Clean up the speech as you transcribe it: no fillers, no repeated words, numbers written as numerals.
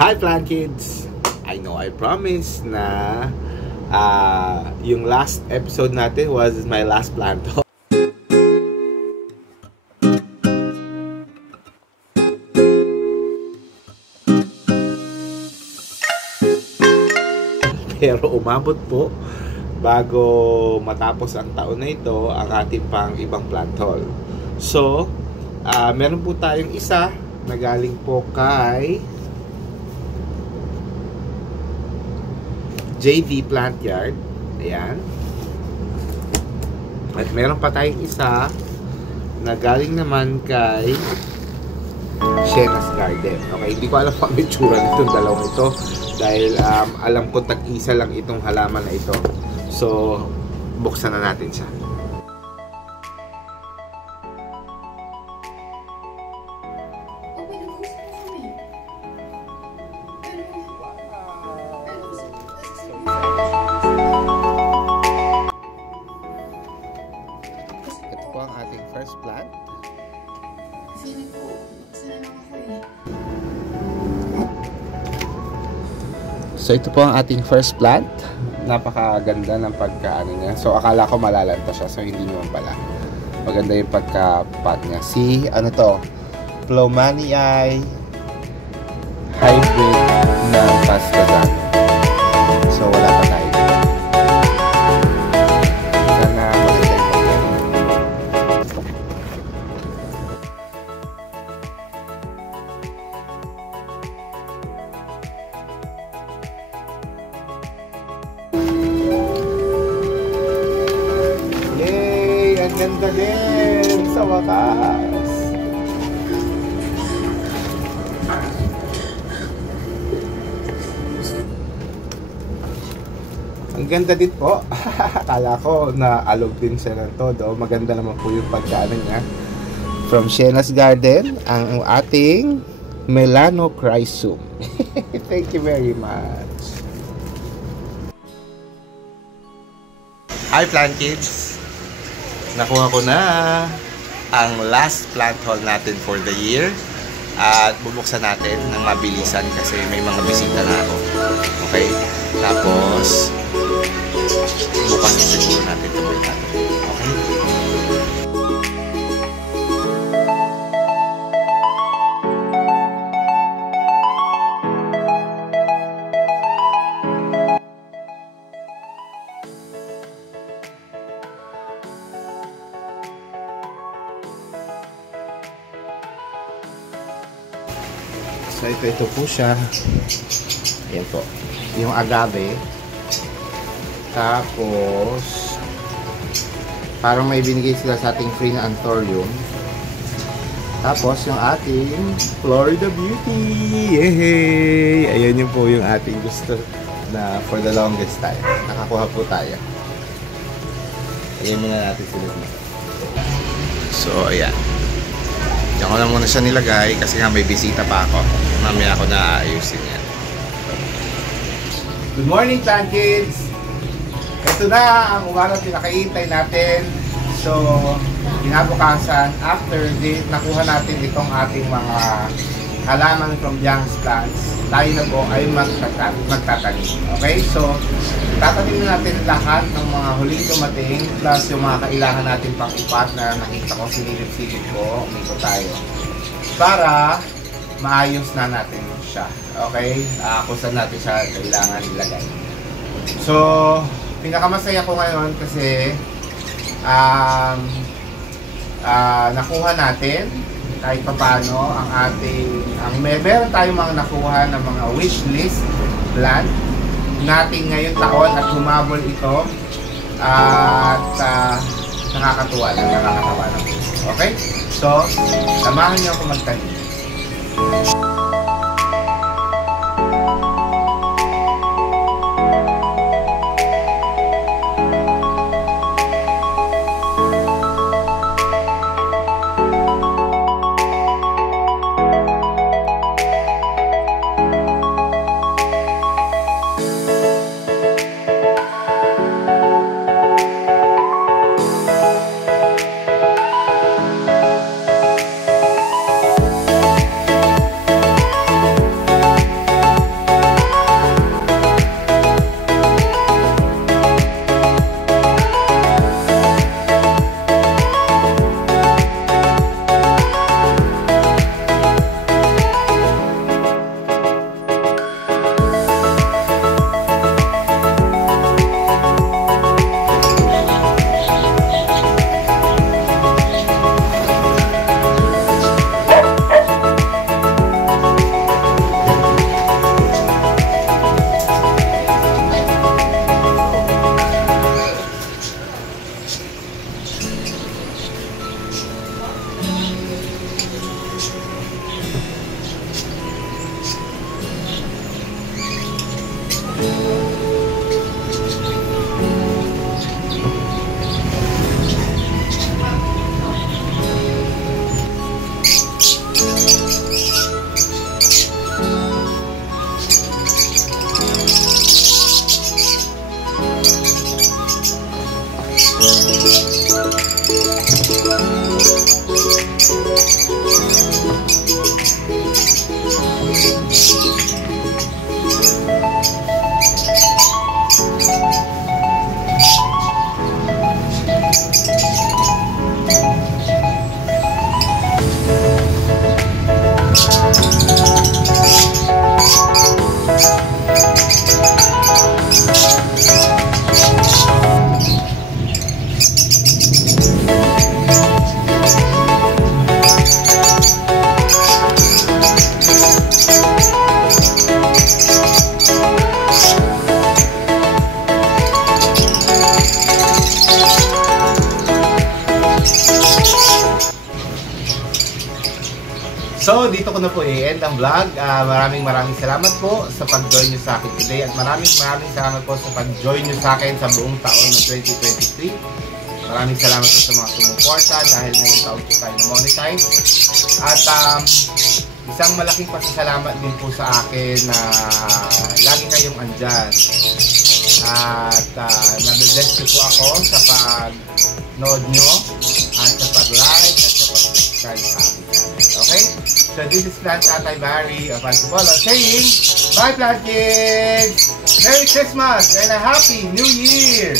Hi Plant Kids! I know I promised na yung last episode natin was my last plant haul. Pero umabot po bago matapos ang taon na ito ang ating pang ibang plant haul. So, meron po tayong isa na galing po kay JV Plant Yard. Ayan. At meron pa tayong isa na galing naman kay Shena's Garden. Okay, hindi ko alam kung ang itsura nitong dalawang ito dahil alam ko tag-isa lang itong halaman na ito. So, buksan na natin siya. Ito po ang ating first plant. So ito po ang ating first plant. Napakaganda ng pagkaano niya. So akala ko malalanta siya. So hindi naman pala. Maganda yung pagka-pot niya. Si ano to? Plomanii hybrid ng Pascazano. So wala pa tayo. Sana maganda yung pagkaano. Yay! Ang ganda din! Sa wakas! Ang ganda din po. Akala ko na alog din siya ng todo. Maganda naman po yung pagkaano niya. From Shena's Garden, ang ating Melanochrysum. Thank you very much. Hi Plant Kids! Nakuha ko na ang last plant haul natin for the year. At bubuksan natin ng mabilisan kasi may mga bisita na ako. Okay? Tapos bukas siguro natin tuloy natin. Okay? So ito po siya. Ayan po. Yung agave. Tapos parang may binigay sila sa ating free na anthurium. Tapos yung ating Florida Beauty. Yay! Ayan yung po yung ating gusto na for the longest time. Nakakuha po tayo. Ayan muna natin sila. So ayan. Diyan ko na muna siya nilagay kasi nga may bisita pa ako. Mamaya ako na aayusin yan. Good morning Plant Kids! Ito na ang umagang pinakaintay natin. So, kinabukasan, after this, nakuha natin itong ating mga halaman from Young's Plants. Tayo na po ay magtatanim. Okay? So, tatanim na natin lahat ng mga huling dumating plus yung mga kailangan natin pang ipat na nakita ko, sinilip-silip ko, umiko tayo. Para maayos na natin siya. Okay? Kung saan natin siya kailangan ilagay. So, pinakamasaya ko ngayon kasi nakuha natin kahit papano ang ating meron tayong mga nakuha ng mga wish list plant natin ngayong taon at humabol ito at nakakatawa lang. Okay? So, samahan niyo ako magtanim. So, dito ko na po i-end ang vlog. Maraming salamat po sa pag-join nyo sa akin today. At maraming salamat po sa pag-join nyo sa akin sa buong taon ng 2023. Maraming salamat po sa mga sumuporta dahil ngayong taon po tayo na-monetize. At isang malaking pasasalamat din po sa akin na lagi kayong andyan. At nabibless nyo po ako sa pag-nood nyo at sa pag-like at sa pag-subscribe sa akin. Okay? So this is Plant Tatay Barry of Antipolo saying, bye Plant Kids! Merry Christmas and a Happy New Year!